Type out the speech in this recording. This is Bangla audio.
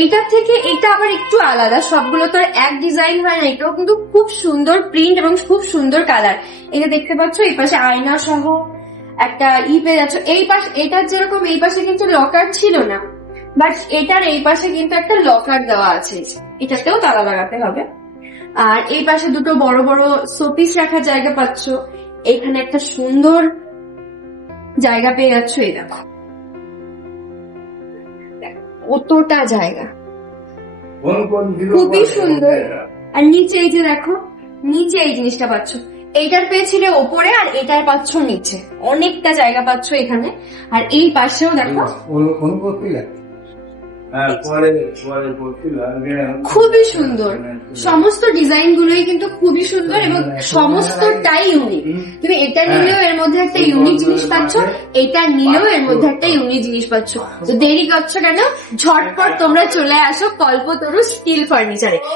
এইটার থেকে এটা আবার একটু আলাদা, সবগুলো তো আর এক ডিজাইন হয় না, এটাও কিন্তু খুব সুন্দর প্রিন্ট এবং খুব সুন্দর কালার। এটা দেখতে পাচ্ছ এই পাশে আয়না সহ একটা পেয়ে যাচ্ছ। এই পাশে এটার যেরকম এই পাশে কিন্তু লকার ছিল না, বাট এটার এই পাশে কিন্তু একটা লকার দেওয়া আছে, এটাতেও তালা লাগাতে হবে। আর এই পাশে দুটো বড় বড় শোপিস রাখার জায়গা পাচ্ছ, এখানে একটা সুন্দর জায়গা পেয়ে যাচ্ছ। এই দেখো কতটা জায়গা, খুবই সুন্দর। আর নিচে এই যে দেখো, নিচে এই জিনিসটা পাচ্ছ, এইটার পেয়েছিলে ওপরে আর এটার পাচ্ছ নিচে, অনেকটা জায়গা পাচ্ছ এখানে। আর এই পাশেও দেখো খুবই সুন্দর, সমস্ত ডিজাইন গুলোই কিন্তু খুবই সুন্দর এবং সমস্তটাই ইউনিক। তুমি এটা নিলেও এর মধ্যে একটা ইউনিক জিনিস পাচ্ছ, এটা নিলেও এর মধ্যে একটা ইউনিক জিনিস পাচ্ছ। তো দেরি করছো কেন, ঝটপট তোমরা চলে আসো কল্পতরু স্টিল ফার্নিচারে।